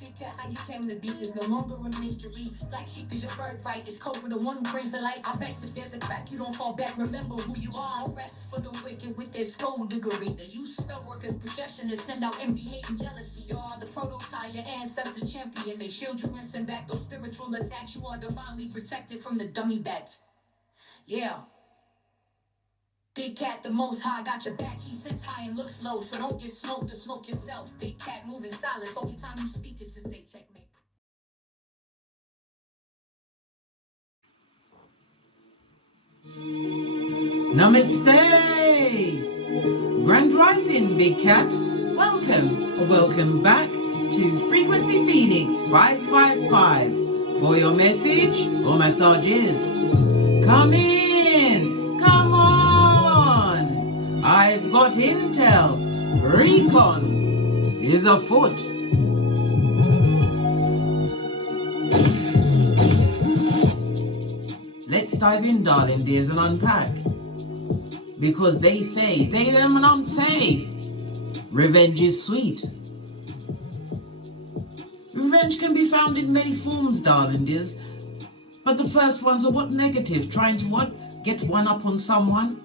Big cat, how you came to be is no longer a mystery. Black sheep is your birthright. It's code for the one who brings the light. I bet if there's a crack, you don't fall back. Remember who you are. No rest for the wicked with their skullduggery. The use spell workers' projection to send out envy, hate, and jealousy. You are the prototype, your ancestors champion. They shield you and send back those spiritual attacks. You are divinely protected from the dummy bats. Yeah. Big cat, the most high, got your back. He sits high and looks low, so don't get smoked or smoke yourself. Big cat, moving silence. Only time you speak is to say checkmate. Namaste! Grand Rising, Big Cat. Welcome back to Frequency Phoenix 555 for your message or massages. Come in, come on. I've got intel. Recon is afoot. Let's dive in, darling dears, and unpack. Because they say, they them and I'm say, revenge is sweet. Revenge can be found in many forms, darling dears. But the first ones are what? Negative. Trying to what? Get one up on someone.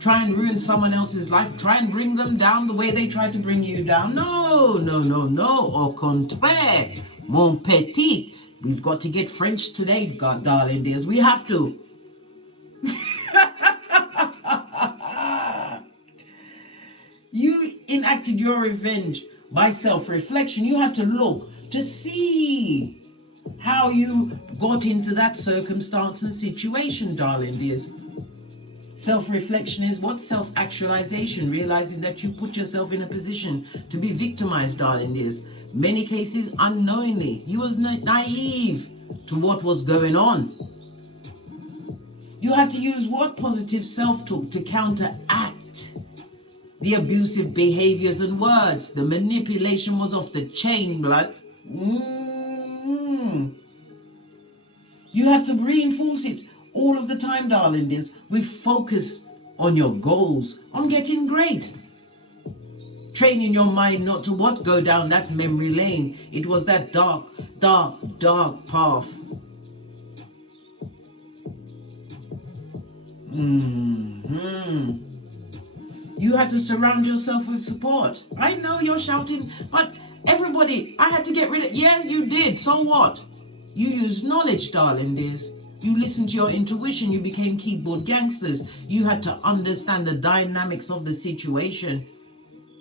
Try and ruin someone else's life. Try and bring them down the way they try to bring you down. No. Au contraire, mon petit. We've got to get French today, God, darling dears. We have to. You enacted your revenge by self-reflection. You had to look to see how you got into that circumstance and situation, darling dears. Self-reflection is what? Self-actualization, realizing that you put yourself in a position to be victimized, darling dears. Many cases unknowingly. You was naive to what was going on. You had to use what? Positive self-talk to counteract the abusive behaviors and words. The manipulation was off the chain, blood. You had to reinforce it all of the time, darling dears, with focus on your goals, on getting great. Training your mind not to what? Go down that memory lane. It was that dark path. You had to surround yourself with support. I know you're shouting, but everybody, I had to get rid of. Yeah, you did. So what? You used knowledge, darling dears. You listened to your intuition. You became keyboard gangsters. You had to understand the dynamics of the situation.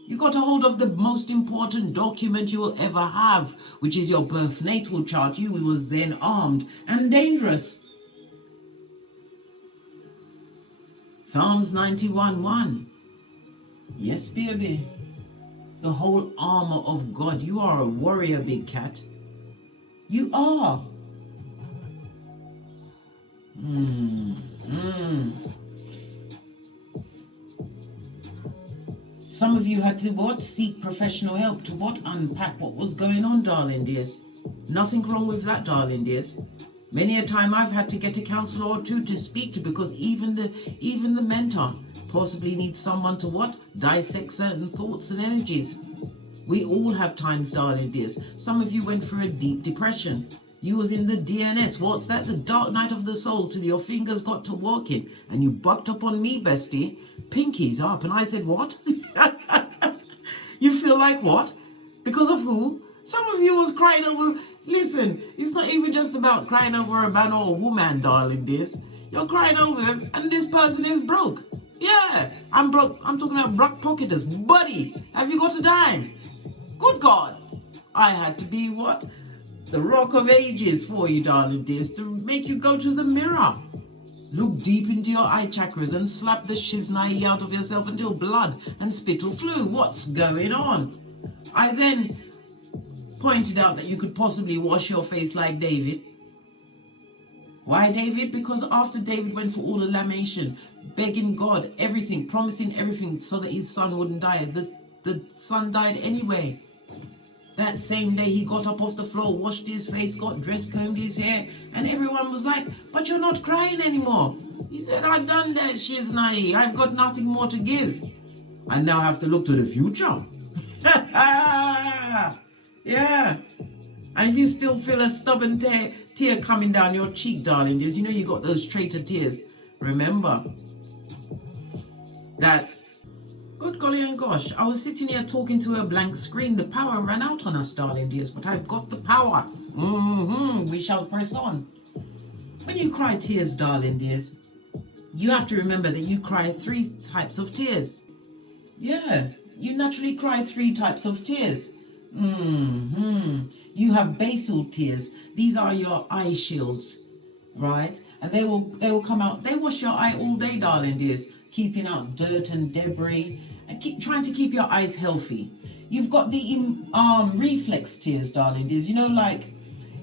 You got a hold of the most important document you will ever have, which is your birth natal chart. You was then armed and dangerous. Psalms 91:1. Yes, baby. The whole armor of God. You are a warrior, Big Cat. You are. Some of you had to what? Seek professional help to what? Unpack what was going on, darling dears. Nothing wrong with that, darling dears. Many a time I've had to get a counselor or two to speak to, because even the mentor possibly needs someone to what? Dissect certain thoughts and energies. We all have times, darling dears. Some of you went through a deep depression. You was in the DNS. What's that? The dark night of the soul till your fingers got to walking. And you bucked up on me, bestie. Pinkies up. And I said, what? You feel like what? Because of who? Some of you was crying over. Listen, it's not even just about crying over a man or a woman, darling dears. You're crying over them and this person is broke. Yeah, I'm broke. I'm talking about broke pocketers. Buddy, have you got a dime? Good God. I had to be what? The rock of ages for you, darling dears, to make you go to the mirror. Look deep into your eye chakras and slap the shiznai out of yourself until blood and spittle flew. What's going on? I then pointed out that you could possibly wash your face like David. Why David? Because after David went for all the lamentation, begging God, everything, promising everything so that his son wouldn't die, the son died anyway. That same day he got up off the floor, washed his face, got dressed, combed his hair, and everyone was like, but you're not crying anymore. He said, I've done that, shiznai. I've got nothing more to give. I now have to look to the future. Yeah. And if you still feel a stubborn tear coming down your cheek, darling dears, you know you got those traitor tears. Remember that, good golly and gosh, I was sitting here talking to a blank screen. The power ran out on us, darling dears, but I've got the power. We shall press on. When you cry tears, darling dears, you have to remember that you cry 3 types of tears. Yeah, you naturally cry 3 types of tears. You have basal tears. These are your eye shields, right? And they will come out. They wash your eye all day, darling dears, keeping out dirt and debris and trying to keep your eyes healthy. You've got the reflex tears, darling dears. You know, like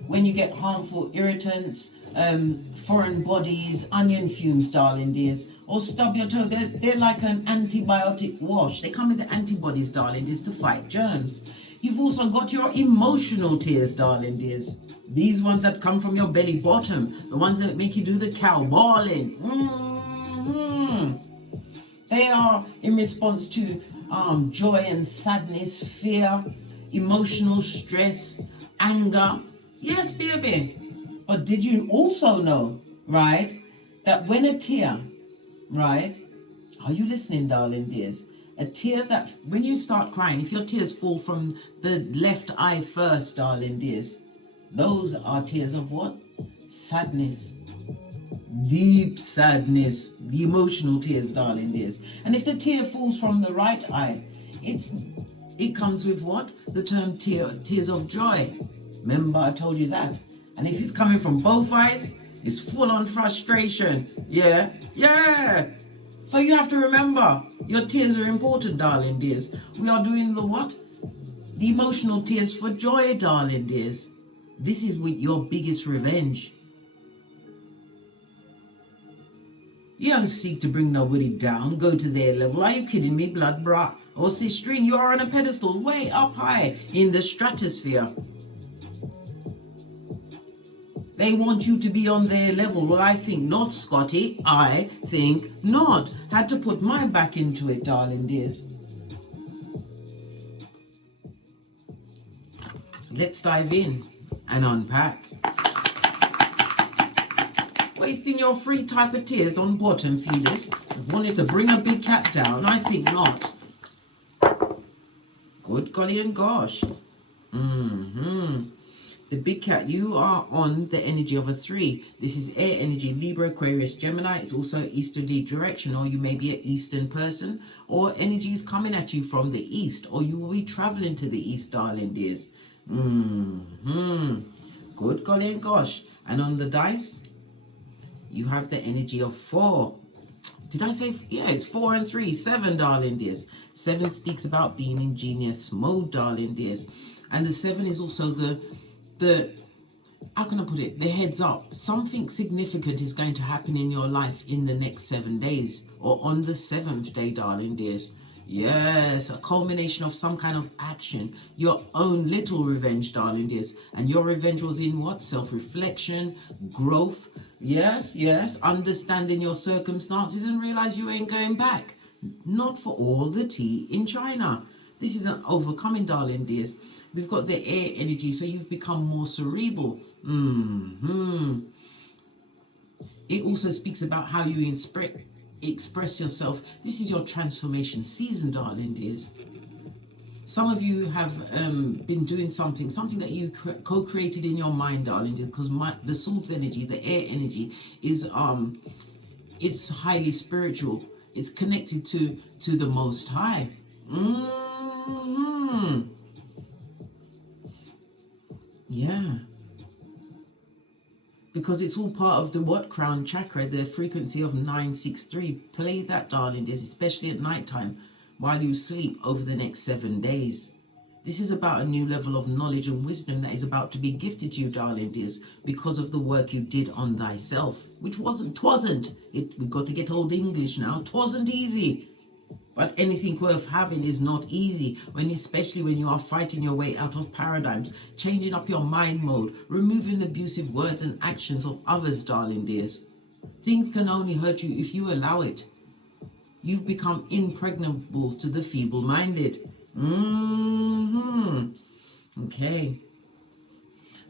when you get harmful irritants, foreign bodies, onion fumes, darling dears, or stub your toe. They're like an antibiotic wash. They come with the antibodies, darling dears, to fight germs. You've also got your emotional tears, darling dears. These ones that come from your belly bottom, the ones that make you do the cow bawling. They are in response to joy and sadness, fear, emotional stress, anger. Yes, baby. But did you also know, right, that when a tear, right, are you listening, darling dears? A tear that, when you start crying, if your tears fall from the left eye first, darling dears, those are tears of what? Sadness. Deep sadness. The emotional tears, darling dears. And if the tear falls from the right eye, it comes with what? The term tears of joy. Remember I told you that. And if it's coming from both eyes, it's full on frustration. Yeah. So you have to remember, your tears are important, darling dears. We are doing the what? The emotional tears for joy, darling dears. This is with your biggest revenge. You don't seek to bring nobody down, go to their level. Are you kidding me, blood bra? Or sister-in, you are on a pedestal way up high in the stratosphere. They want you to be on their level. Well, I think not, Scotty. I think not. Had to put my back into it, darling dears. Let's dive in and unpack. Wasting your free type of tears on bottom feeders. Wanted to bring a big cat down? I think not. Good golly and gosh. The big cat, you are on the energy of a 3. This is air energy, Libra, Aquarius, Gemini. It's also easterly direction, or you may be an eastern person, or energy is coming at you from the east, or you will be traveling to the east, darling dears. Good golly and gosh. And on the dice, you have the energy of 4. Did I say? Yeah, it's 4 and 3. 7, darling dears. 7 speaks about being in genius mode, darling dears. And the 7 is also the how can I put it? The heads up. Something significant is going to happen in your life in the next 7 days, or on the 7th day, darling dears. Yes, a culmination of some kind of action. Your own little revenge, darling dears. And your revenge was in what? Self-reflection, growth. Yes, understanding your circumstances and realize you ain't going back. Not for all the tea in China. This is an overcoming, darling dears. We've got the air energy, so you've become more cerebral. It also speaks about how you express yourself. This is your transformation season, darling dears. Some of you have been doing something that you co-created in your mind, darling dears, because the soul's energy, the air energy, is it's highly spiritual. It's connected to the Most High. Yeah. Because it's all part of the what? Crown chakra, the frequency of 963. Play that, darling dears, especially at night time while you sleep over the next 7 days. This is about a new level of knowledge and wisdom that is about to be gifted to you, darling dears, because of the work you did on thyself, which twasn't. We've got to get old English now. Twasn't easy. But anything worth having is not easy, especially when you are fighting your way out of paradigms, changing up your mind mode, removing the abusive words and actions of others, darling dears. Things can only hurt you if you allow it. You've become impregnable to the feeble-minded. Okay.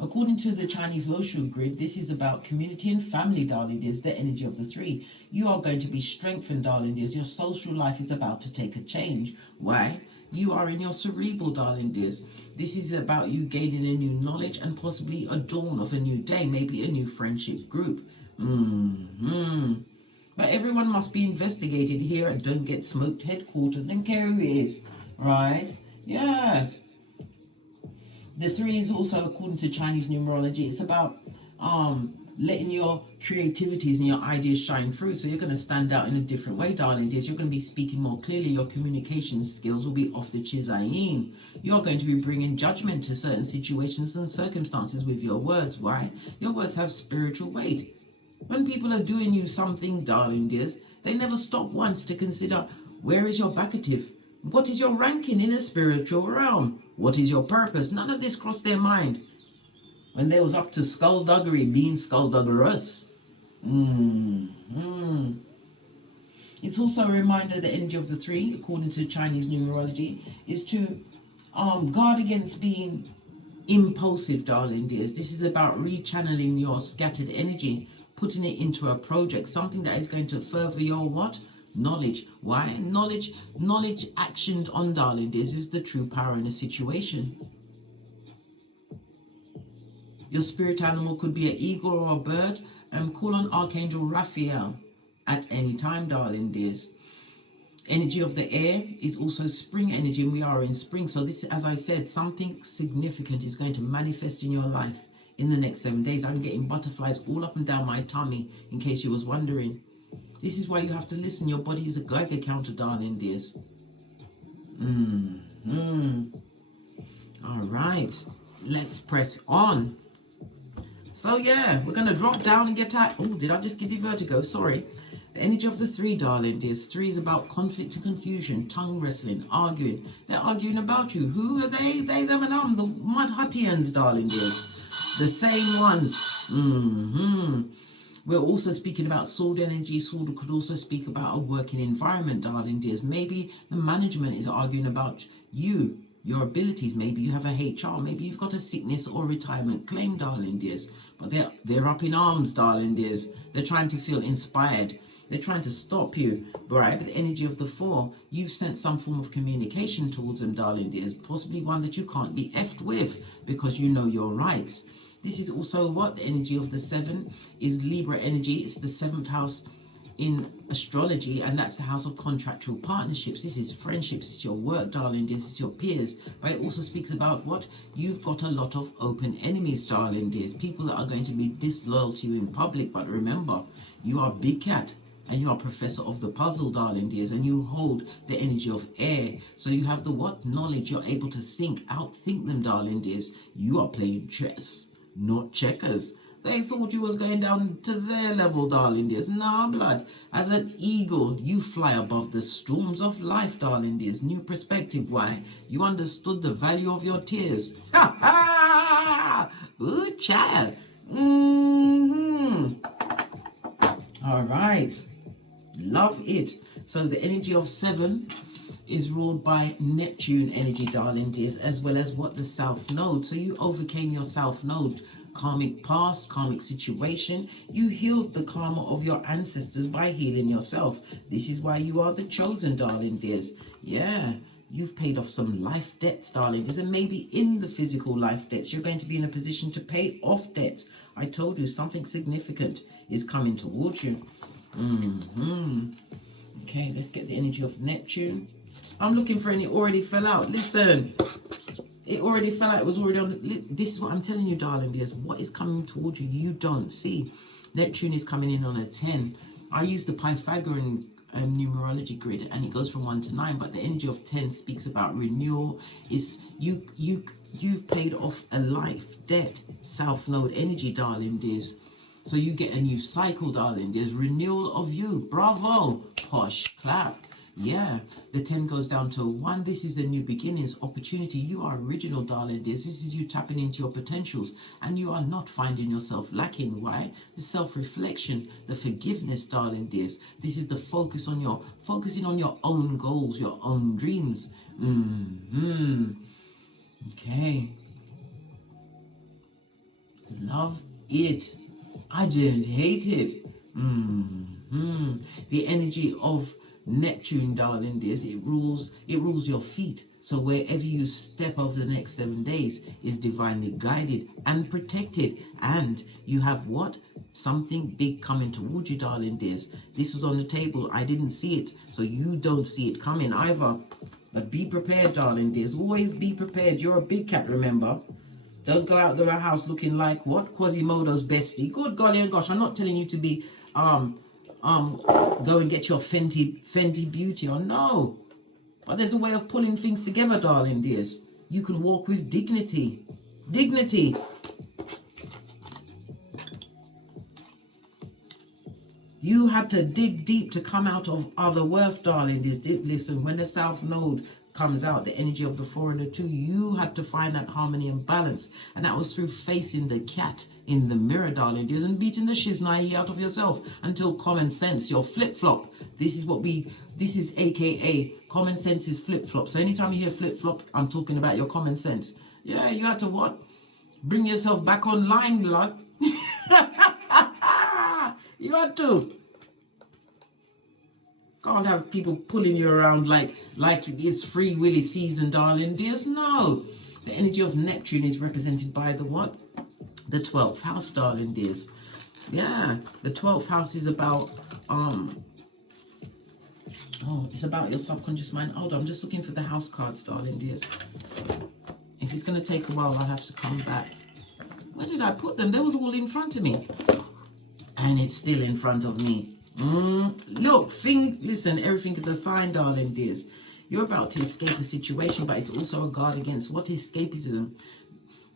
According to the Chinese social grid, this is about community and family, darling dears, the energy of the 3. You are going to be strengthened, darling dears. Your social life is about to take a change. Why? You are in your cerebral, darling dears. This is about you gaining a new knowledge and possibly a dawn of a new day, maybe a new friendship group. But everyone must be investigated here at Don't Get Smoked headquarters. Don't care who it is, right? Yes. The 3 is also, according to Chinese numerology, it's about letting your creativities and your ideas shine through. So you're going to stand out in a different way, darling dears. You're going to be speaking more clearly. Your communication skills will be off the chizayin. You're going to be bringing judgment to certain situations and circumstances with your words. Why? Your words have spiritual weight. When people are doing you something, darling dears, they never stop once to consider, where is your backative? What is your ranking in the spiritual realm? What is your purpose? None of this crossed their mind when they was up to skullduggery, being skullduggerous. It's also a reminder the energy of the 3, according to Chinese numerology, is to guard against being impulsive, darling dears. This is about rechanneling your scattered energy, putting it into a project, something that is going to further your what? Knowledge. Why? Knowledge actioned on, darling dears, is the true power in a situation. Your spirit animal could be an eagle or a bird. Call on Archangel Raphael at any time, darling dears. Energy of the air is also spring energy, and we are in spring. So this, as I said, something significant is going to manifest in your life in the next 7 days. I'm getting butterflies all up and down my tummy, in case you was wondering. This is why you have to listen. Your body is a Geiger counter, darling dears. All right, let's press on. So yeah, we're going to drop down and get out. Oh, did I just give you vertigo? Sorry. The energy of the 3, darling dears. 3 is about conflict and confusion, tongue wrestling, arguing. They're arguing about you. Who are they? They, them, and the mud huttians, darling dears. The same ones. We're also speaking about sword energy. Sword could also speak about a working environment, darling dears. Maybe the management is arguing about you, your abilities. Maybe you have a HR. Maybe you've got a sickness or retirement claim, darling dears. But they're up in arms, darling dears. They're trying to feel inspired. They're trying to stop you, right? But the energy of the 4, you've sent some form of communication towards them, darling dears. Possibly one that you can't be effed with because you know your rights. This is also what the energy of the 7 is. Libra energy. It's the 7th house in astrology, and that's the house of contractual partnerships. This is friendships. It's your work, darling dears. It's your peers. But it also speaks about what? You've got a lot of open enemies, darling dears. People that are going to be disloyal to you in public. But remember, you are Big Cat. And you are professor of the puzzle, darling dears, and you hold the energy of air. So you have the what? Knowledge. You're able to think, outthink them, darling dears. You are playing chess, not checkers. They thought you was going down to their level, darling dears. Nah, blood. As an eagle, you fly above the storms of life, darling dears. New perspective. Why? You understood the value of your tears. Ha ha! Ooh, child. All right. Love it. So the energy of 7 is ruled by Neptune energy, darling dears, as well as what? The South Node. So you overcame your South Node. Karmic past, karmic situation. You healed the karma of your ancestors by healing yourself. This is why you are the chosen, darling dears. Yeah. You've paid off some life debts, darling dears, and maybe in the physical life debts, you're going to be in a position to pay off debts. I told you something significant is coming towards you. Okay, let's get the energy of Neptune. I'm looking for, and it already fell out. Listen, it already fell out. It was already on. This is what I'm telling you, darling dears. What is coming towards you, you don't see. Neptune is coming in on a 10. I use the Pythagorean numerology grid, and it goes from 1 to 9. But the energy of 10 speaks about renewal. Is you've paid off a life debt. South Node energy, darling dears. So you get a new cycle, darling. There's renewal of you. Bravo. Posh. Clap. Yeah. The 10 goes down to 1. This is the new beginnings. Opportunity. You are original, darling. This is you tapping into your potentials. And you are not finding yourself lacking. Why? The self-reflection. The forgiveness, darling dears. This is the focusing on your own goals, your own dreams. Okay. Love it. I don't hate it. The energy of Neptune, darling dears, it rules your feet. So wherever you step over the next 7 days is divinely guided and protected. And you have what? Something big coming towards you, darling dears. This was on the table. I didn't see it. So you don't see it coming either. But be prepared, darling dears. Always be prepared. You're a big cat, remember? Don't go out of the house looking like what? Quasimodo's bestie. Good golly and gosh, I'm not telling you to be go and get your Fenty beauty or no. But there's a way of pulling things together, darling dears. You can walk with dignity. Dignity. You had to dig deep to come out of other worth, darling dears. Listen, when the South Node comes out, the energy of the 4 and the 2, you had to find that harmony and balance. And that was through facing the cat in the mirror, darling dears, and beating the shiznai out of yourself until common sense, your flip-flop. This is AKA common sense is flip-flop. So anytime you hear flip-flop, I'm talking about your common sense. Yeah, you had to what? Bring yourself back online, blood. You had to. Can't have people pulling you around like it's Free Willy season, darling dears. No. The energy of Neptune is represented by the what? The 12th house, darling dears. Yeah. The 12th house is about it's about your subconscious mind. Hold on, I'm just looking for the house cards, darling dears. If it's gonna take a while, I'll have to come back. Where did I put them? They was all in front of me. And it's still in front of me. Look, listen, everything is a sign, darling dears. You're about to escape a situation, but it's also a guard against what escapism.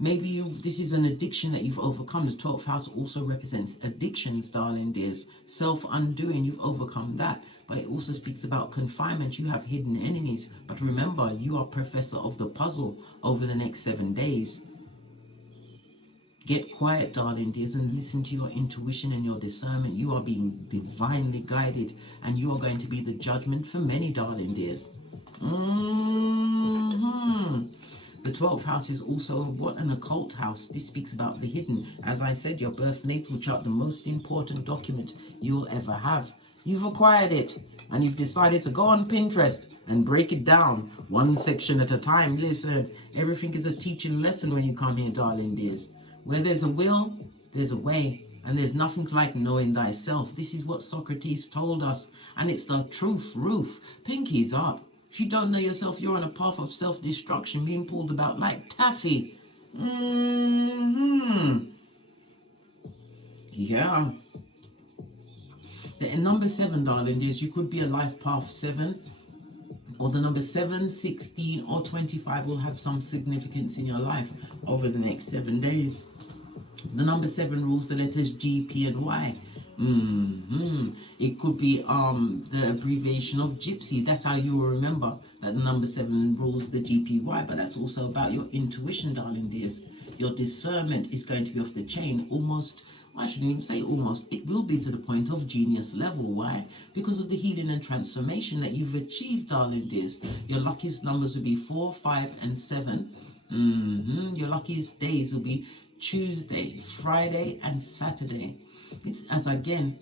Maybe this is an addiction that you've overcome. The 12th house also represents addictions, darling dears. Self-undoing, you've overcome that. But it also speaks about confinement. You have hidden enemies. But remember, you are professor of the puzzle over the next 7 days. Get quiet, darling dears, and listen to your intuition and your discernment. You are being divinely guided, and you are going to be the judgment for many, darling dears. The 12th house is also what? An occult house. This speaks about the hidden. As I said, your birth natal chart, the most important document you'll ever have. You've acquired it, and you've decided to go on Pinterest and break it down one section at a time. Listen, everything is a teaching lesson when you come here, darling dears. Where there's a will, there's a way. And there's nothing like knowing thyself. This is what Socrates told us. And it's the truth, roof. Pinkies up. If you don't know yourself, you're on a path of self-destruction, being pulled about like taffy. Yeah. The number 7, darling dears, you could be a life path 7. Or the number 7, 16, or 25 will have some significance in your life over the next 7 days. The number 7 rules the letters G, P, and Y. It could be the abbreviation of gypsy. That's how you will remember that the number 7 rules the GPY. But that's also about your intuition, darling dears. Your discernment is going to be off the chain. Almost, I shouldn't even say almost, it will be to the point of genius level. Why? Because of the healing and transformation that you've achieved, darling dears. Your luckiest numbers will be 4, 5, and 7. Your luckiest days will be Tuesday, Friday, and Saturday. It's as again,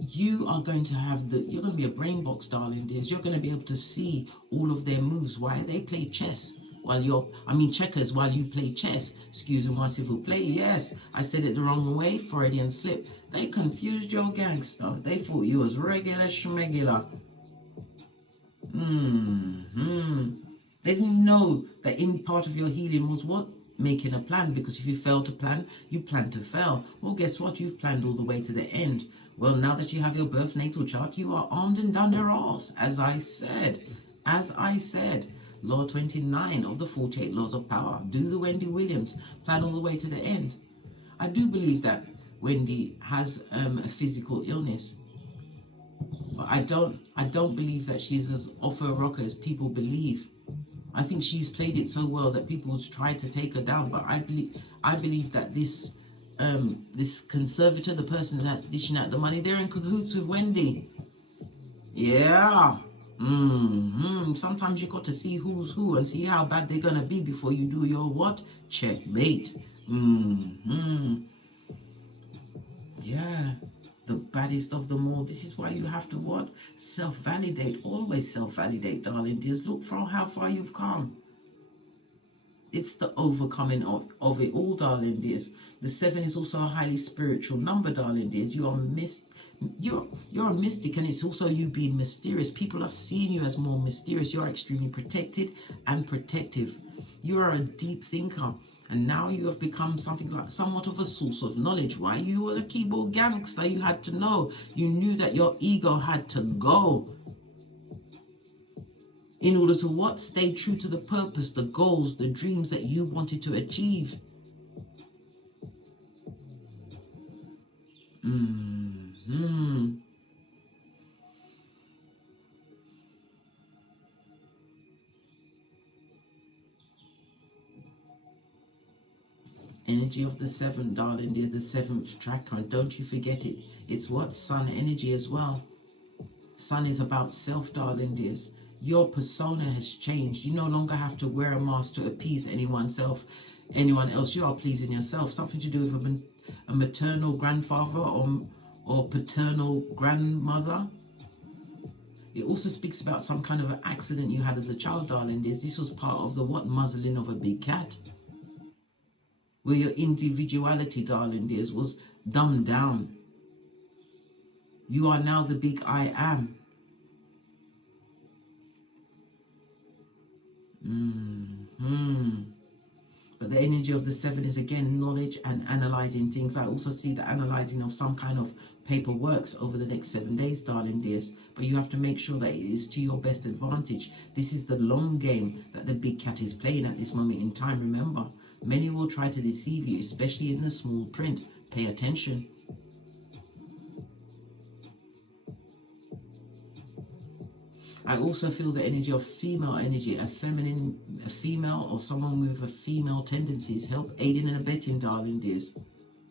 you are going to have you're going to be a brain box, darling dears. You're going to be able to see all of their moves. Why? They play chess while checkers while you play chess. Excusez-moi s'il vous plaît. Yes, I said it the wrong way, Freudian slip. They confused your gangster. They thought you was regular schmegular. They didn't know that in part of your healing was what? Making a plan, because if you fail to plan, you plan to fail. Well, guess what? You've planned all the way to the end. Well, now that you have your birth natal chart, you are armed and under arse, as I said. Law 29 of the 48 laws of power. Do the Wendy Williams. Plan all the way to the end. I do believe that Wendy has a physical illness. But I don't believe that she's as off her rocker as people believe. I think she's played it so well that people will try to take her down. But I believe that this conservator, the person that's dishing out the money, they're in cahoots with Wendy. Yeah. Sometimes you got to see who's who and see how bad they're gonna be before you do your what? Checkmate. Yeah, the baddest of them all. This is why you have to what? Self-validate. Always self-validate, darling dears. Look for how far you've come. It's the overcoming of it all, darling dears. The 7 is also a highly spiritual number, darling dears. You're a mystic, and it's also you being mysterious. People are seeing you as more mysterious. You're extremely protected and protective. You are a deep thinker, and now you have become something like somewhat of a source of knowledge. Why? You were a keyboard gangster. You had to know. You knew that your ego had to go. In order to what? Stay true to the purpose, the goals, the dreams that you wanted to achieve. Energy of the 7, darling dear, the 7th tracker, and don't you forget it. It's what? Sun energy as well. Sun is about self, darling dears. Your persona has changed. You no longer have to wear a mask to appease anyone else. You are pleasing yourself. Something to do with a maternal grandfather or paternal grandmother. It also speaks about some kind of an accident you had as a child, darling dears. This was part of the what? Muzzling of a big cat. Where your individuality, darling dears, was dumbed down. You are now the big I am. But the energy of the 7 is again knowledge and analyzing things. I also see the analyzing of some kind of paperwork over the next 7 days, darling dears. But you have to make sure that it is to your best advantage. This is the long game that the big cat is playing at this moment in time. Remember, many will try to deceive you, especially in the small print. Pay attention. I also feel the energy of female energy, a female or someone with a female tendencies help aiding and abetting, darling dears.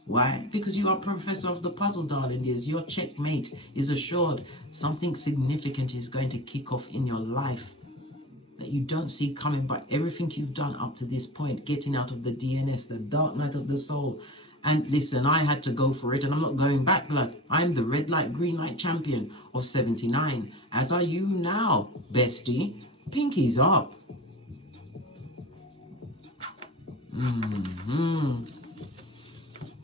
Why? Because you are professor of the puzzle, darling dears. Your checkmate is assured. Something significant is going to kick off in your life that you don't see coming, but everything you've done up to this point, getting out of the DNS, the dark night of the soul. And listen, I had to go for it, and I'm not going back, blood. I'm the red light, green light champion of 79. As are you now, bestie. Pinkies up.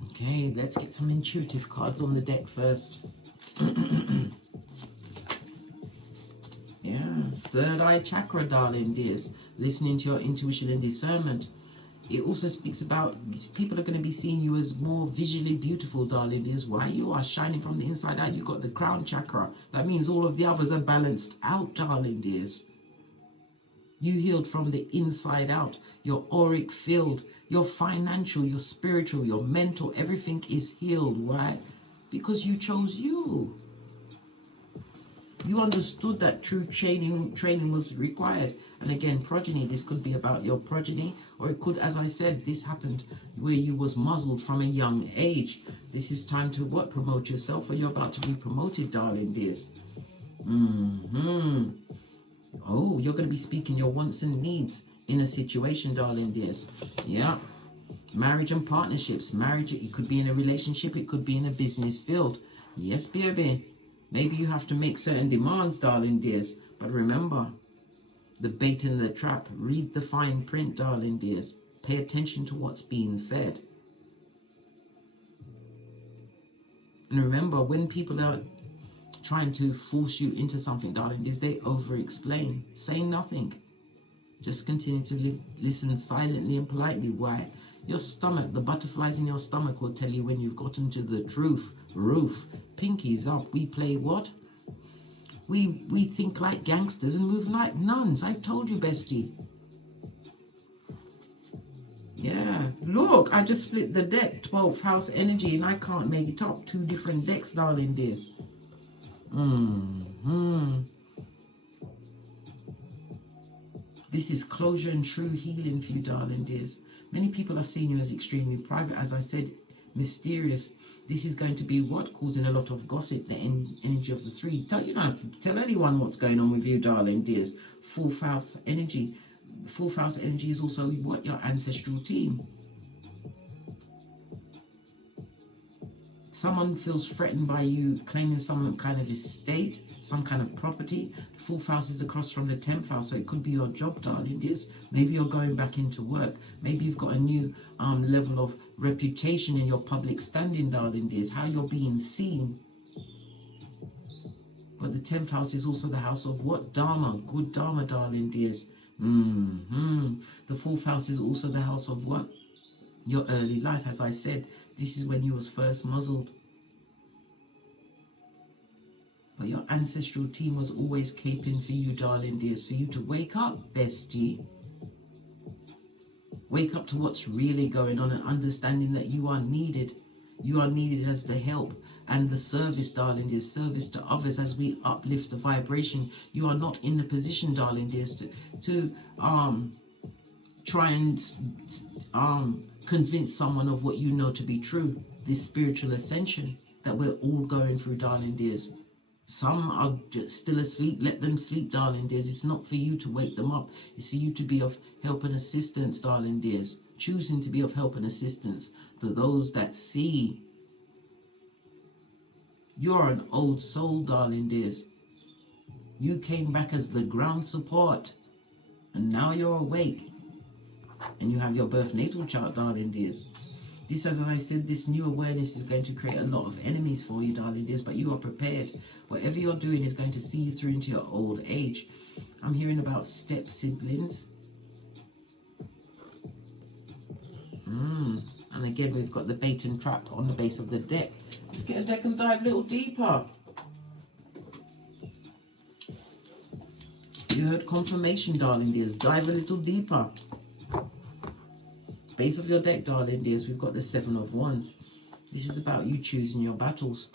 Okay, let's get some intuitive cards on the deck first. Yeah, 3rd eye chakra, darling dears. Listening to your intuition and discernment. It also speaks about people are going to be seeing you as more visually beautiful, darling dears. Why? You are shining from the inside out. You got the crown chakra. That means all of the others are balanced out, darling dears. You healed from the inside out. Your auric field, your financial, your spiritual, your mental, everything is healed. Why? Because you chose you. You understood that true training was required. And again, progeny, this could be about your progeny, or it could, as I said, this happened where you was muzzled from a young age. This is time to what? Promote yourself, or you're about to be promoted, darling dears. Oh, you're going to be speaking your wants and needs in a situation, darling dears. Yeah. Marriage and partnerships. Marriage, it could be in a relationship, it could be in a business field. Yes, baby. Maybe you have to make certain demands, darling dears. But remember, the bait and the trap. Read the fine print, darling dears. Pay attention to what's being said. And remember, when people are trying to force you into something, darling dears, they over-explain. Say nothing. Just continue to listen silently and politely. Why? Your stomach, the butterflies in your stomach will tell you when you've gotten to the truth. Roof. Pinkies up. We play what? We think like gangsters and move like nuns. I told you, bestie. Yeah. Look, I just split the deck. 12th house energy, and I can't make it up. 2 different decks, darling dears. This is closure and true healing for you, darling dears. Many people are seeing you as extremely private, as I said, mysterious. This is going to be what? Causing a lot of gossip, the energy of the 3. You don't have to tell anyone what's going on with you, darling dears. 4th house energy. 4th house energy is also what? Your ancestral team. Someone feels threatened by you claiming some kind of estate, some kind of property. The 4th house is across from the 10th house, so it could be your job, darling dears. Maybe you're going back into work. Maybe you've got a new level of reputation in your public standing, darling dears. How you're being seen. But the 10th house is also the house of what? Dharma. Good Dharma, darling dears. The 4th house is also the house of what? Your early life. As I said, this is when you was first muzzled. But your ancestral team was always caping for you, darling dears, for you to wake up, bestie. Wake up to what's really going on and understanding that you are needed. You are needed as the help and the service, darling dears, service to others as we uplift the vibration. You are not in the position, darling dears, to try and convince someone of what you know to be true. This spiritual ascension that we're all going through, darling dears. Some are just still asleep. Let them sleep, darling dears. It's not for you to wake them up. It's for you to be of help and assistance, darling dears. Choosing to be of help and assistance to those that see. You're an old soul, darling dears. You came back as the ground support. And now you're awake. And you have your birth natal chart, darling dears. This, as I said, this new awareness is going to create a lot of enemies for you, darling dears, but you are prepared. Whatever you're doing is going to see you through into your old age. I'm hearing about step siblings. And again, we've got the bait and trap on the base of the deck. Let's get a deck and dive a little deeper. You heard confirmation, darling dears. Dive a little deeper. Base of your deck, darling dears, we've got the 7 of Wands. This is about you choosing your battles.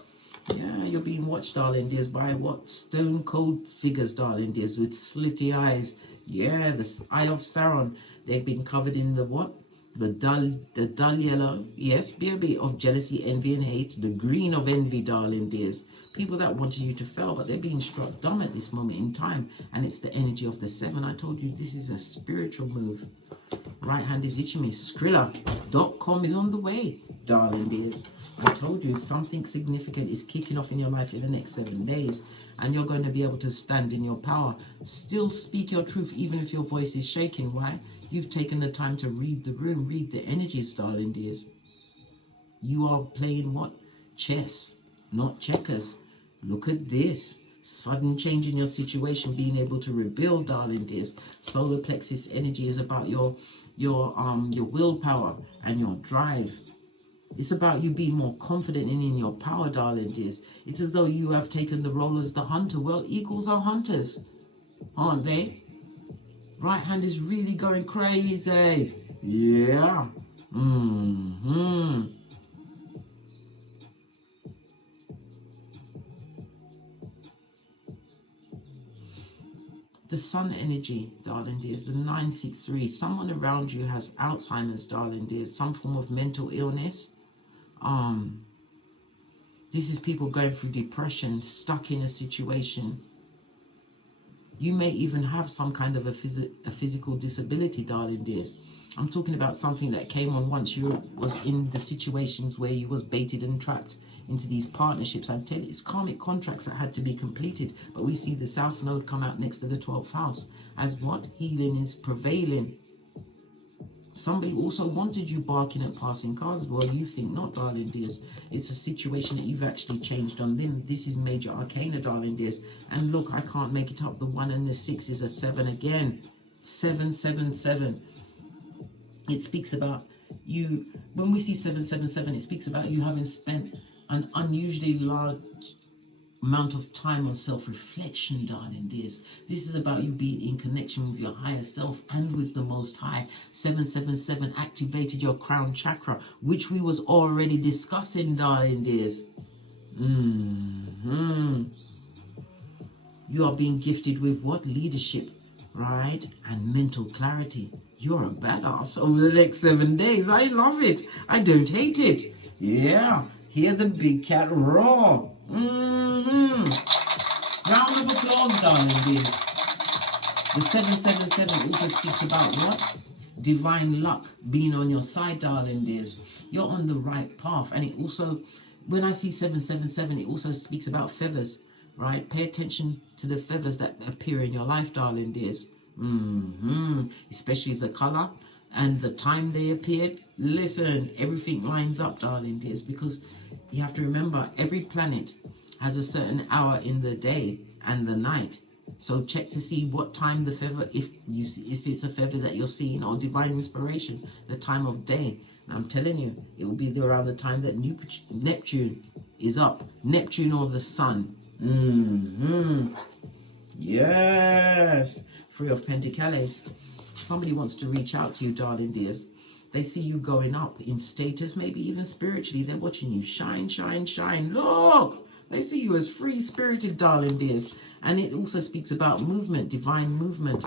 Yeah, you're being watched, darling dears, by what? Stone cold figures, darling dears, with slitty eyes. Yeah, the Eye of Sauron. They've been covered in the what? The dull yellow. Yes, be a bit of jealousy, envy, and hate. The green of envy, darling dears. People that wanted you to fail, but they're being struck dumb at this moment in time. And it's the energy of the 7. I told you this is a spiritual move. Right hand is itching me. Skrilla.com is on the way, darling dears. I told you something significant is kicking off in your life in the next 7 days. And you're going to be able to stand in your power. Still speak your truth even if your voice is shaking. Why? You've taken the time to read the room, read the energies, darling dears. You are playing what? Chess, not checkers. Look at this. Sudden change in your situation, being able to rebuild, darling dears. Solar plexus energy is about your willpower and your drive. It's about you being more confident in your power, darling dears. It's as though you have taken the role as the hunter. Well, eagles are hunters, aren't they? Right hand is really going crazy. Yeah. The sun energy, darling dears, the 963. Someone around you has Alzheimer's, darling dears, some form of mental illness. This is people going through depression, stuck in a situation. You may even have some kind of a physical disability, darling dears. I'm talking about something that came on once you was in the situations where you was baited and trapped into these partnerships. I'm telling you, it's karmic contracts that had to be completed. But we see the South Node come out next to the 12th house as what? Healing is prevailing. Somebody also wanted you barking at passing cars. Well, you think not, darling dears. It's a situation that you've actually changed on them. This is major arcana, darling dears. And look, I can't make it up. The 1 and the 6 is a 7 again. 777. It speaks about you. When we see 777, it speaks about you having spent an unusually large amount of time on self-reflection, darling dears. This is about you being in connection with your higher self and with the Most High. 777 activated your crown chakra, which we was already discussing, darling dears. You are being gifted with what? Leadership, right? And mental clarity. You're a badass over the next 7 days. I love it. I don't hate it. Yeah. Hear the big cat roar. Round of applause, darling dears. The 777 also speaks about what? Divine luck being on your side, darling dears. You're on the right path. And it also when I see 777, it also speaks about feathers, right? Pay attention to the feathers that appear in your life, darling dears. Especially the color and the time they appeared. Listen, everything lines up, darling dears, because you have to remember every planet has a certain hour in the day and the night. So check to see what time the feather, if it's a feather that you're seeing, or divine inspiration, the time of day. And I'm telling you, it will be around the time that Neptune is up. Neptune or the sun. Yes. Three of Pentacles. Somebody wants to reach out to you, darling dears. They see you going up in status, maybe even spiritually. They're watching you shine, shine, shine. Look! They see you as free-spirited, darling dears. And it also speaks about movement, divine movement.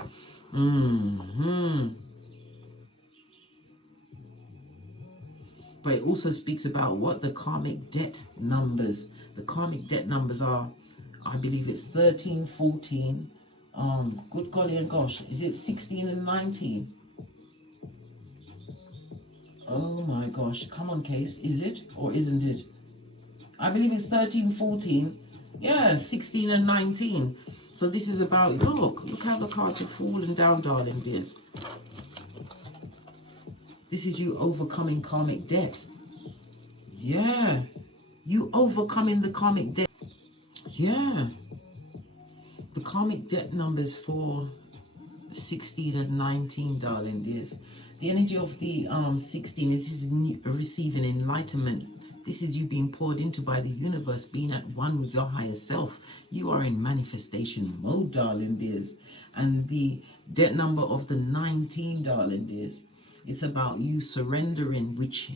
But it also speaks about what the karmic debt numbers. The karmic debt numbers are, I believe it's 13, 14. Good golly and gosh, is it 16 and 19? Oh my gosh, come on, Case, is it or isn't it? I believe it's 13, 14. Yeah, 16 and 19. So this is about, look how the cards have fallen down, darling dears. This is you overcoming karmic debt. Yeah, you overcoming the karmic debt. Yeah. The karmic debt numbers for 16 and 19, darling dears. The energy of the 16 is receiving enlightenment. This is you being poured into by the universe, being at one with your higher self. You are in manifestation mode, darling dears. And the debt number of the 19, darling dears, it's about you surrendering, which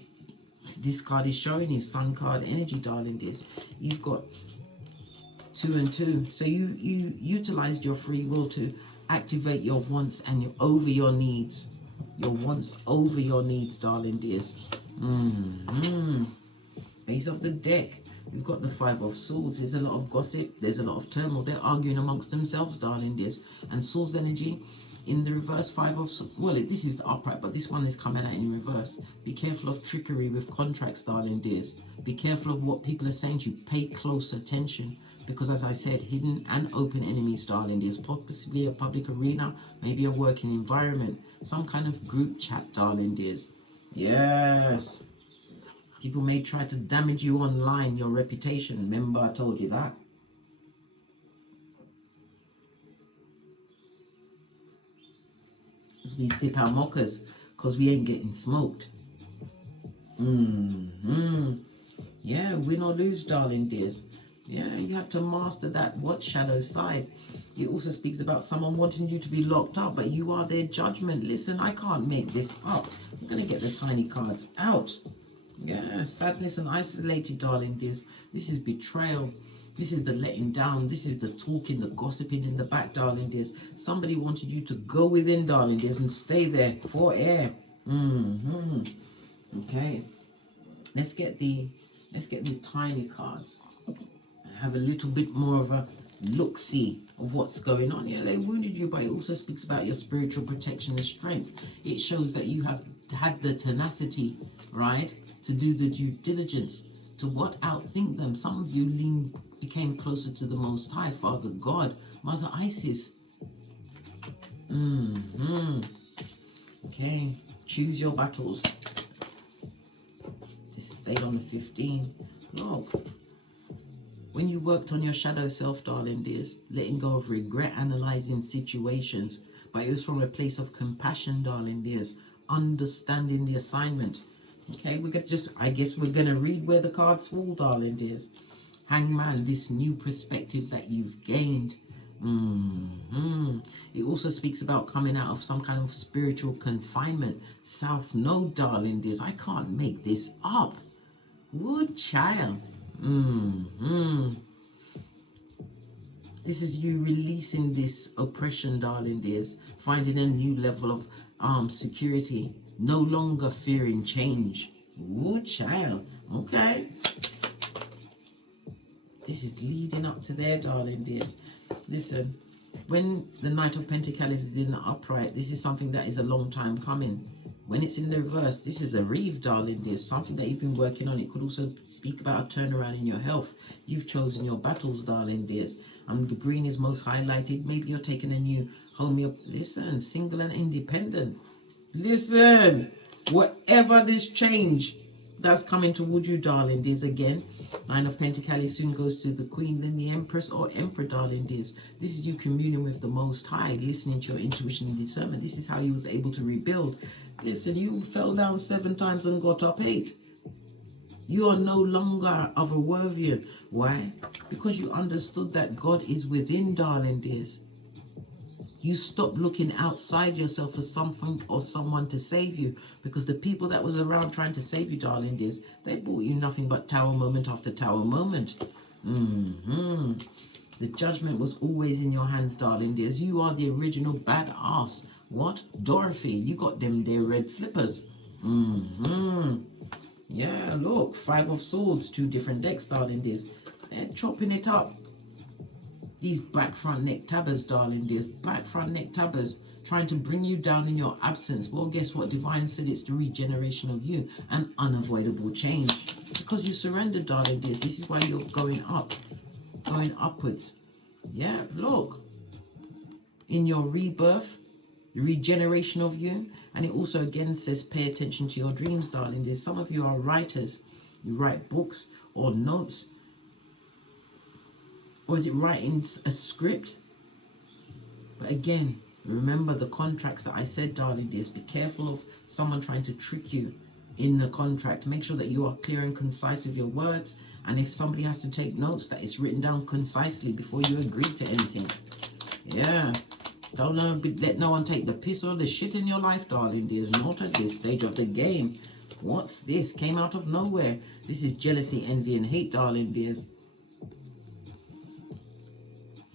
this card is showing you, Sun card energy, darling dears. You've got 2 and 2. So you utilized your free will to activate your wants and over your needs. Your wants over your needs, darling dears. Base of the deck, we've got the 5 of Swords. There's a lot of gossip, there's a lot of turmoil. They're arguing amongst themselves, darling dears. And Swords energy in the reverse, 5 of Swords. Well, this is the upright, but this one is coming out in reverse. Be careful of trickery with contracts, darling dears. Be careful of what people are saying to you. Pay close attention, because as I said, hidden and open enemies, darling dears. Possibly a public arena, maybe a working environment, some kind of group chat, darling dears. Yes. People may try to damage you online, your reputation. Remember I told you that? As we sip our mockers, because we ain't getting smoked. Yeah, win or lose, darling dears. Yeah, you have to master that shadow side. It also speaks about someone wanting you to be locked up, but you are their judgment. Listen, I can't make this up. I'm going to get the tiny cards out. Yeah, sadness and isolated, darling dears. This is betrayal. This is the letting down. This is the talking, the gossiping in the back, darling dears. Somebody wanted you to go within, darling dears, and stay there for air. Okay. Let's get the tiny cards and have a little bit more of a look-see of what's going on. Yeah, they wounded you, but it also speaks about your spiritual protection and strength. It shows that you have had the tenacity, right, to do the due diligence, to outthink them. Some of you became closer to the Most High, Father God, Mother Isis. Okay, choose your battles. This stayed on the 15. Look, when you worked on your shadow self, darling dears, letting go of regret, analyzing situations, but it was from a place of compassion, darling dears, understanding the assignment. Okay, I guess we're gonna read where the cards fall, darling dears. Hangman, this new perspective that you've gained. It also speaks about coming out of some kind of spiritual confinement. South Node, darling dears. I can't make this up. Wood child. This is you releasing this oppression, darling dears. Finding a new level of security. No longer fearing change. Wood child. Okay. This is leading up to there, darling dears. Listen, when the Knight of Pentacles is in the upright, this is something that is a long time coming. When it's in the reverse, this is a reeve, darling. There's something that you've been working on. It could also speak about a turnaround in your health. You've chosen your battles, darling dears. And the green is most highlighted. Maybe you're taking a new listen, single and independent. Listen, whatever this change that's coming towards you, darling dears, again, Nine of Pentacles soon goes to the Queen, then the Empress or Emperor, darling dears. This is you communing with the Most High, listening to your intuition and discernment. This is how you was able to rebuild. Listen, you fell down 7 times and got up 8. You are no longer of a worthy. Why? Because you understood that God is within, darling dears. You stop looking outside yourself for something or someone to save you, because the people that was around trying to save you, darling dears, they brought you nothing but tower moment after tower moment. The judgment was always in your hands, darling dears. You are the original badass. What? Dorothy, you got them there red slippers. Yeah, look, 5 of Swords, 2 different decks, darling dears. They're chopping it up. These back front neck tabbers, darling dears, back front neck tabbers, trying to bring you down in your absence. Well, guess what? Divine said it's the regeneration of you, an unavoidable change. Because you surrendered, darling dears. This is why you're going up, going upwards. Yeah, look. In your rebirth, the regeneration of you. And it also again says pay attention to your dreams, darling dears. Some of you are writers. You write books or notes. Or is it writing a script? But again, remember the contracts that I said, darling dears. Be careful of someone trying to trick you in the contract. Make sure that you are clear and concise with your words. And if somebody has to take notes, that it's written down concisely before you agree to anything. Yeah. Don't let no one take the piss or the shit in your life, darling dears. Not at this stage of the game. What's this? Came out of nowhere. This is jealousy, envy, and hate, darling dears.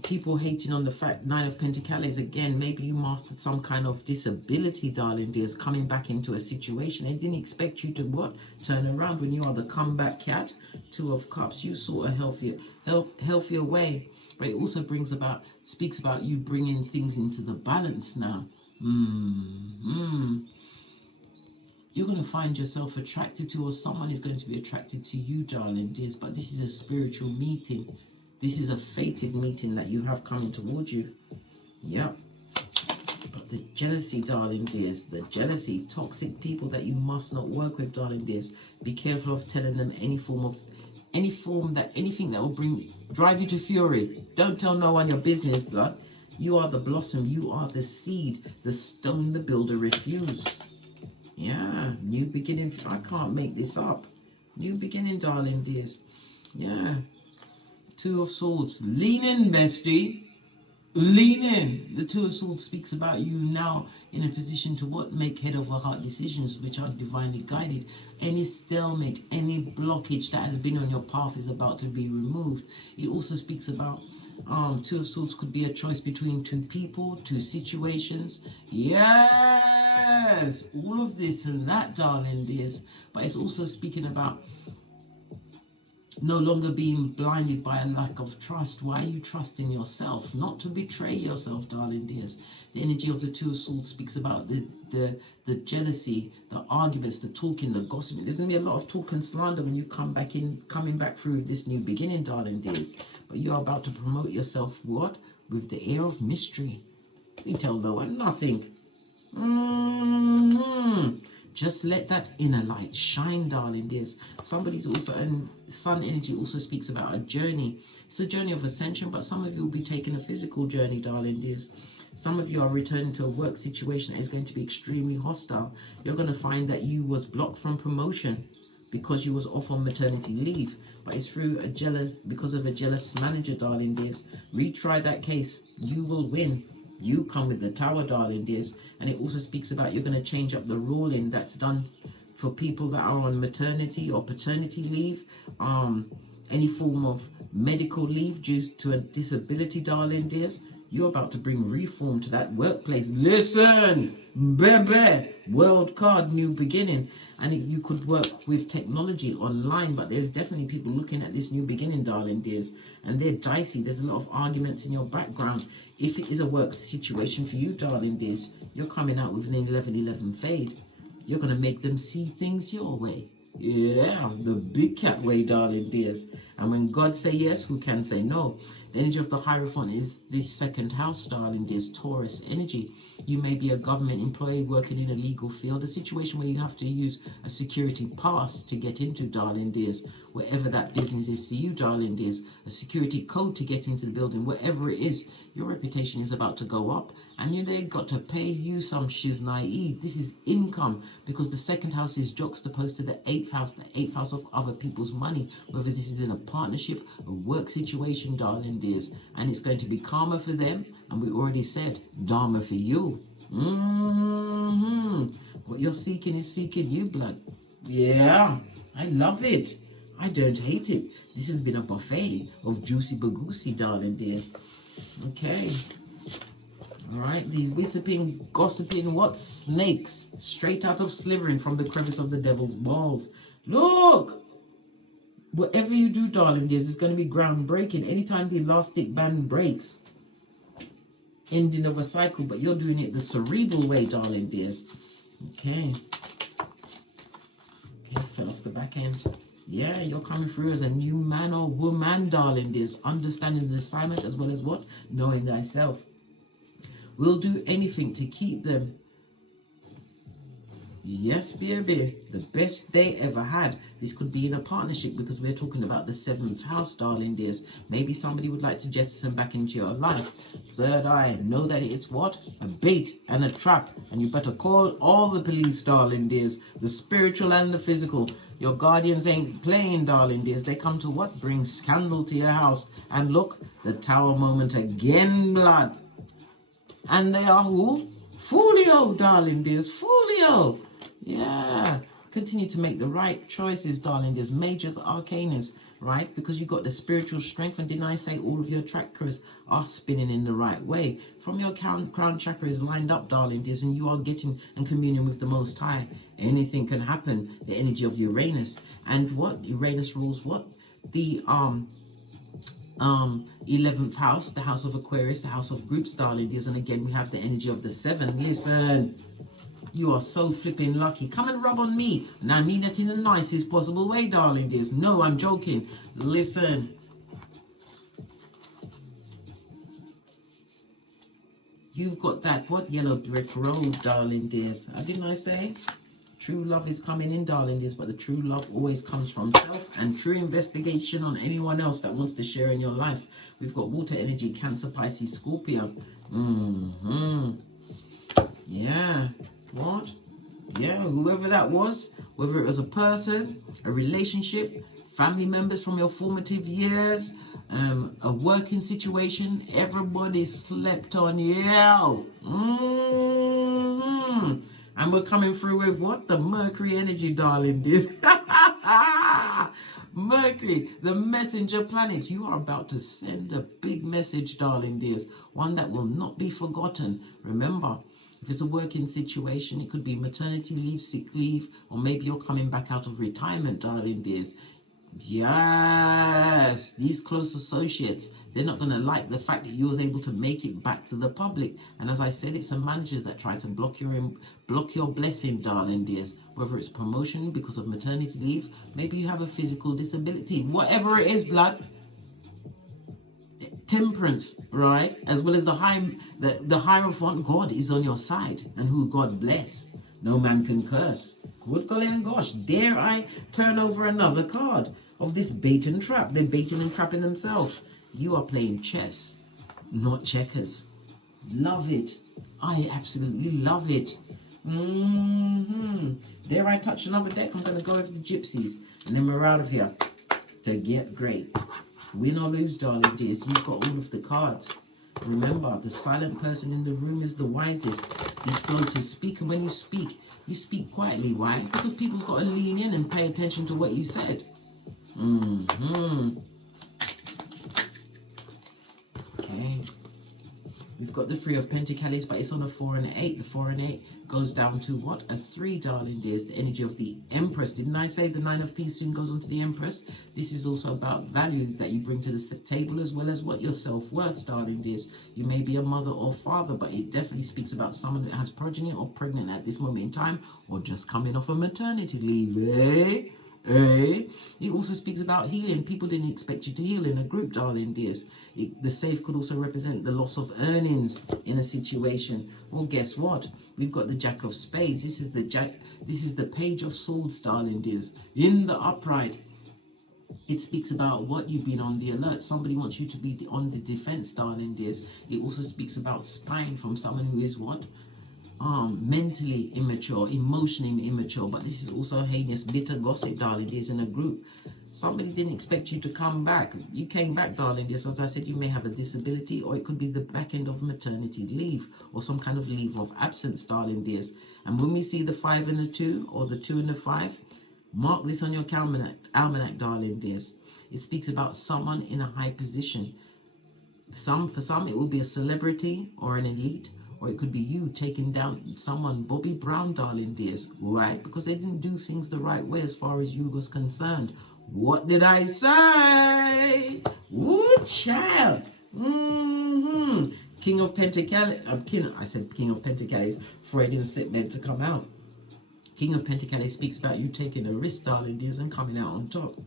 People hating on the fact, 9 of Pentacles, again, maybe you mastered some kind of disability, darling dears, coming back into a situation. They didn't expect you to, what? Turn around when you are the comeback cat. 2 of Cups, you sort a healthier way. But it also speaks about you bringing things into the balance now. You're going to find yourself attracted to, or someone is going to be attracted to you, darling dears. But this is a spiritual meeting. This is a fated meeting that you have coming towards you. Yep. But the jealousy, darling dears, the jealousy, toxic people that you must not work with, darling dears. Be careful of telling them anything that will drive you to fury. Don't tell no one your business, blood. You are the blossom. You are the seed. The stone the builder refused. Yeah. New beginning. I can't make this up. New beginning, darling dears. Yeah. 2 of Swords. Lean in, bestie. Lean in. The 2 of Swords speaks about you now in a position to what? Make head over heart decisions which are divinely guided. Any stalemate, any blockage that has been on your path is about to be removed. It also speaks about 2 of Swords could be a choice between 2 people, 2 situations. Yes! All of this and that, darling dears. But it's also speaking about no longer being blinded by a lack of trust. Why are you trusting yourself? Not to betray yourself, darling dears. The energy of the 2 of Swords speaks about the jealousy, the arguments, the talking, the gossiping. There's going to be a lot of talk and slander when you coming back through this new beginning, darling dears. But you are about to promote yourself, what? With the air of mystery. We tell no one nothing. Just let that inner light shine, darling dears. Somebody's also, and sun energy also speaks about a journey. It's a journey of ascension, but some of you will be taking a physical journey, darling dears. Some of you are returning to a work situation that is going to be extremely hostile. You're going to find that you was blocked from promotion because you was off on maternity leave. But it's because of a jealous manager, darling dears. Retry that case. You will win. You come with the Tower, darling dears. And it also speaks about you're going to change up the ruling that's done for people that are on maternity or paternity leave. Any form of medical leave due to a disability, darling dears. You're about to bring reform to that workplace. Listen, baby, world card, new beginning. And you could work with technology online, but there's definitely people looking at this new beginning, darling dears. And they're dicey. There's a lot of arguments in your background. If it is a work situation for you, darling dears, you're coming out with an 11-11 fade. You're going to make them see things your way. Yeah, the big cat way, darling dears. And when God say yes, who can say no? The energy of the Hierophant is this second house, darling dears, Taurus energy. You may be a government employee working in a legal field, a situation where you have to use a security pass to get into, darling dears. Wherever that business is for you, darling dears, a security code to get into the building, whatever it is, your reputation is about to go up. And they got to pay you some shiznai. This is income, because the second house is juxtaposed to the 8th house, the 8th house of other people's money, whether this is in a partnership, a work situation, darling dears. And it's going to be karma for them. And we already said, dharma for you. What you're seeking is seeking you, blood. Yeah, I love it. I don't hate it. This has been a buffet of juicy bagoosie, darling dears. Okay. All right, these whispering, gossiping, what? Snakes, straight out of slithering from the crevice of the devil's balls. Look! Whatever you do, darling dears, is going to be groundbreaking. Anytime the elastic band breaks, ending of a cycle, but you're doing it the cerebral way, darling dears. Okay. Okay, fell off the back end. Yeah, you're coming through as a new man or woman, darling dears. Understanding the assignment as well as what? Knowing thyself. We'll do anything to keep them. Yes, baby. The best day ever had. This could be in a partnership, because we're talking about the 7th house, darling dears. Maybe somebody would like to jettison back into your life. Third eye. Know that it's what? A bait and a trap. And you better call all the police, darling dears. The spiritual and the physical. Your guardians ain't playing, darling dears. They come to what? Bring scandal to your house. And look, the tower moment again, blood. And they are who? Foolio, darling dears. Foolio. Yeah. Continue to make the right choices, darling dears. Majors, arcanas, right? Because you got the spiritual strength. And didn't I say all of your chakras are spinning in the right way? From your crown chakra is lined up, darling dears. And you are getting and communing with the Most High. Anything can happen. The energy of Uranus. And what? Uranus rules what? The 11th house, the house of Aquarius, the house of groups, darling dears. And again, we have the energy of the 7. Listen, you are so flipping lucky. Come and rub on me. And I mean that in the nicest possible way, darling dears. No, I'm joking. Listen. You've got that, what? Yellow brick road, darling dears. Didn't I say? True love is coming in, darling dears, but the true love always comes from self, and true investigation on anyone else that wants to share in your life. We've got water energy, Cancer, Pisces, Scorpio. Yeah. What? Yeah, whoever that was, whether it was a person, a relationship, family members from your formative years, a working situation, everybody slept on you. And we're coming through with what? The Mercury energy, darling dears. Mercury, the messenger planet. You are about to send a big message, darling dears. One that will not be forgotten. Remember, if it's a working situation, it could be maternity leave, sick leave, or maybe you're coming back out of retirement, darling dears. Yes, these close associates, they're not going to like the fact that you was able to make it back to the public. And as I said, it's a manager that tried to block your blessing, darling dears. Whether it's promotion because of maternity leave, maybe you have a physical disability, whatever it is, blood. Temperance, right? As well as the Hierophant, God is on your side, and who God bless, no man can curse. Good golly and gosh, dare I turn over another card of this bait and trap? They're baiting and trapping themselves. You are playing chess, not checkers. Love it. I absolutely love it. Dare I touch another deck? I'm going to go over the gypsies, and then we're out of here to get great. Win or lose, darling dears, you've got all of the cards. Remember, the silent person in the room is the wisest. Be slow to speak, and when you speak quietly. Why? Because people's got to lean in and pay attention to what you said. Okay. We've got the 3 of Pentacles, but it's on a 4 and an 8. The 4 and 8 goes down to what? A 3, darling dears. The energy of the Empress. Didn't I say the 9 of Peace soon goes on to the Empress? This is also about value that you bring to the table, as well as what your self-worth, darling dears. You may be a mother or father, but it definitely speaks about someone that has progeny or pregnant at this moment in time, or just coming off a maternity leave, It also speaks about healing. People didn't expect you to heal in a group, darling dears. The safe could also represent the loss of earnings in a situation. Well, guess what? We've got the Jack of Spades. This is the Page of Swords, darling dears. In the upright, it speaks about what you've been on the alert. Somebody wants you to be on the defense, darling dears. It also speaks about spying from someone who is what? Mentally immature, emotionally immature. But this is also heinous, bitter gossip, darling dears, in a group. Somebody didn't expect you to come back. You came back, darling dears. As I said, you may have a disability, or it could be the back end of maternity leave, or some kind of leave of absence, darling dears. And when we see the 5 and the 2, or the 2 and the 5, mark this on your almanac, darling dears. It speaks about someone in a high position. For some, it will be a celebrity or an elite, or it could be you taking down someone, Bobby Brown, darling dears, right? Because they didn't do things the right way as far as you was concerned. What did I say? Woo, child. King of Pentacles. I said King of Pentacles before I didn't slip meant to come out. King of Pentacles speaks about you taking a risk, darling dears, and coming out on top.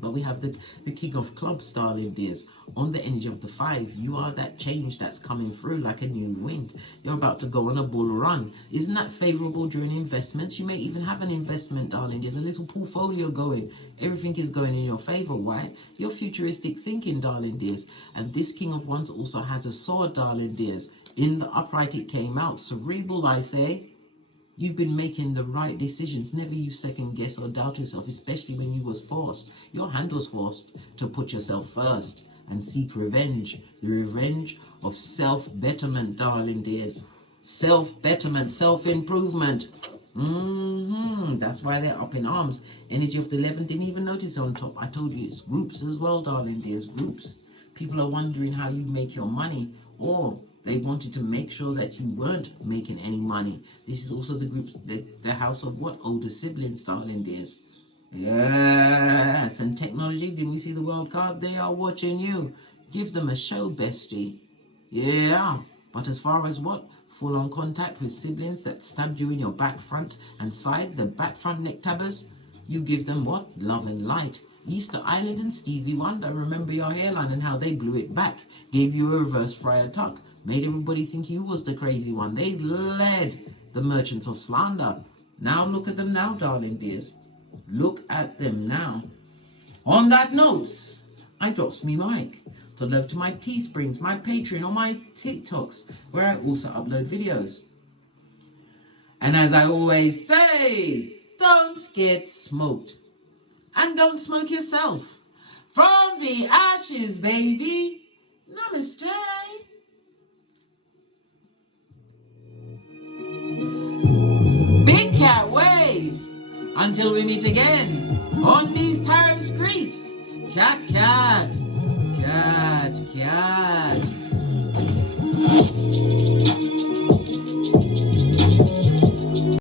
But we have the King of Clubs, darling dears. On the energy of the 5, you are that change that's coming through like a new wind. You're about to go on a bull run. Isn't that favorable during investments? You may even have an investment, darling dears, a little portfolio going. Everything is going in your favor. Why? Your futuristic thinking, darling dears. And this King of Wands also has a sword, darling dears. In the upright, it came out. Cerebral, I say. You've been making the right decisions. Never you second guess or doubt yourself, especially when you was forced. Your hand was forced to put yourself first and seek revenge. The revenge of self-betterment, darling dears. Self-betterment, self-improvement. That's why they're up in arms. Energy of the 11, didn't even notice on top. I told you it's groups as well, darling dears, groups. People are wondering how you make your money, or they wanted to make sure that you weren't making any money. This is also the group, the house of what? Older siblings, darling dears. Yes, and technology, didn't we see the world card? They are watching you. Give them a show, bestie. Yeah, but as far as what? Full-on contact with siblings that stabbed you in your back, front, and side, the back, front, neck tabbers, you give them what? Love and light. Easter Island and Stevie Wonder, remember your hairline and how they blew it back. Gave you a reverse Friar Tuck. Made everybody think you was the crazy one. They led the merchants of slander. Now look at them now, darling dears. Look at them now. On that note, I drops me mic. To love to my Teesprings, my Patreon, or my TikToks, where I also upload videos. And as I always say, don't get smoked. And don't smoke yourself. From the ashes, baby. Namaste. Big cat wave. Until we meet again on these tarot streets. Cat, cat. Cat, cat.